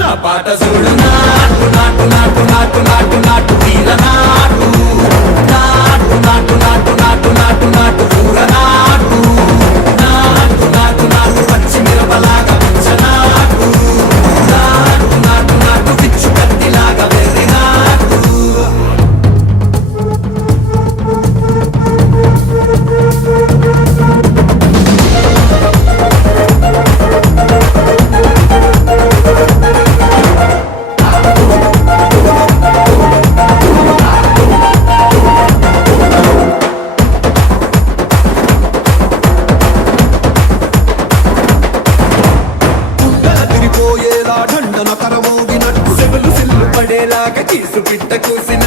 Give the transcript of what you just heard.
నా పాట చూడు నాటు నాటు నాటు నాటు నాటు నాటు వీర నాటు నాటు నాటు నాటు నాటు నాటు నాటు కూర నాటు నాటు నాటు నాటు పచ్చి మిరపలాగా నాటు నాటు నాటు నాటు పిచ్చు కత్తిలాగా వెర్రి నాటు దండన కరమోగినట్టు సెవలు సిల్లు పడేలాగా కీసు పిట్ట కూసిన